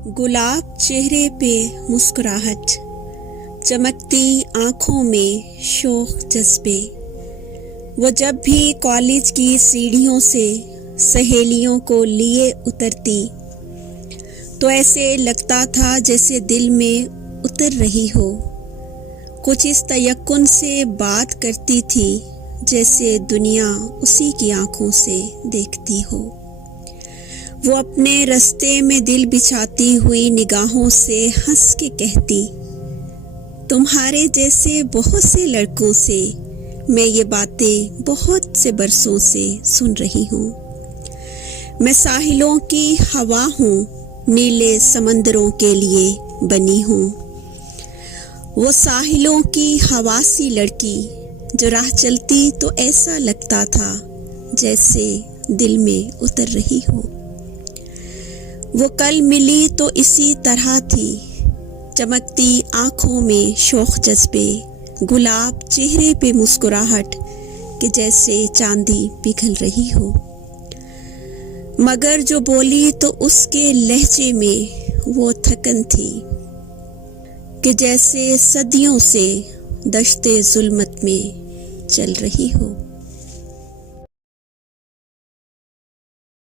गुलाब चेहरे पे मुस्कुराहट, चमकती आँखों में शौक जज्बे। वो जब भी कॉलेज की सीढ़ियों से सहेलियों को लिए उतरती तो ऐसे लगता था जैसे दिल में उतर रही हो। कुछ इस तयक्कुन से बात करती थी जैसे दुनिया उसी की आँखों से देखती हो। वो अपने रास्ते में दिल बिछाती हुई निगाहों से हंस के कहती, तुम्हारे जैसे बहुत से लड़कों से मैं ये बातें बहुत से बरसों से सुन रही हूँ। मैं साहिलों की हवा हूँ, नीले समंदरों के लिए बनी हूँ। वो साहिलों की हवा सी लड़की जो राह चलती तो ऐसा लगता था जैसे दिल में उतर रही हो। वो कल मिली तो इसी तरह थी, चमकती आँखों में शौक जज्बे, गुलाब चेहरे पे मुस्कुराहट कि जैसे चांदी पिघल रही हो। मगर जो बोली तो उसके लहजे में वो थकन थी कि जैसे सदियों से दश्ते जुल्मत में चल रही हो।